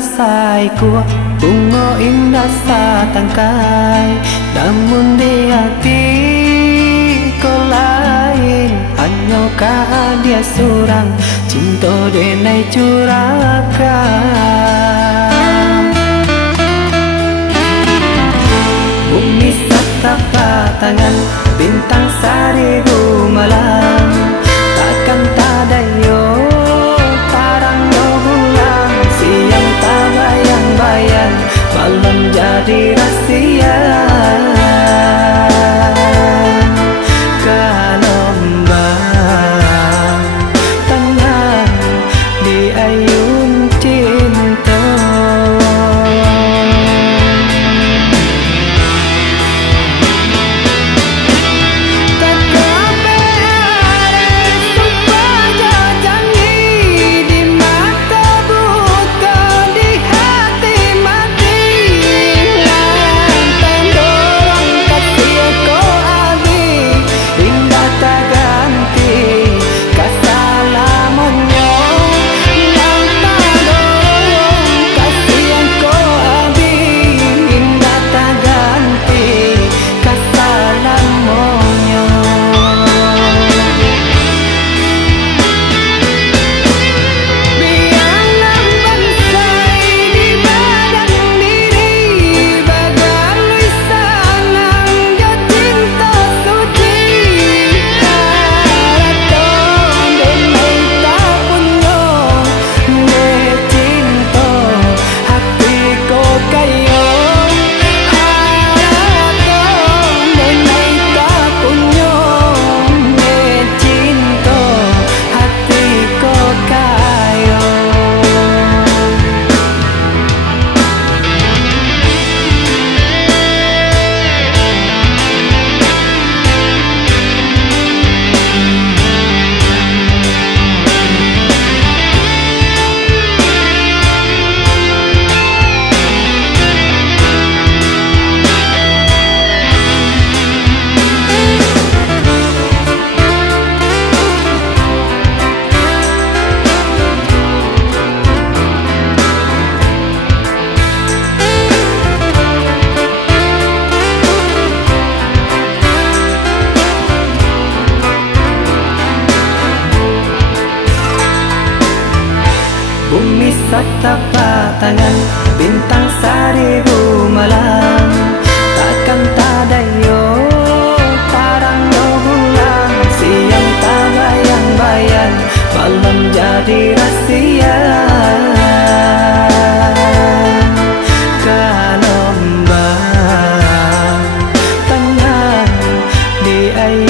saiku bunga indah satangkai, namun di hatiku lain hanya dia seorang cinta denai curahkan. Bumi setapak tangan bintang seribu malam, takkan tak yo tarang no bulan, siang tak bayang-bayang, malam jadi rahasia. Gelombang tenang di ayun cinta. Bumi setapak tangan bintang seribu malam, takkan tak yo tarang no bulan, siang tak bayang-bayang, malam jadi rahasia. Gelombang tenang di air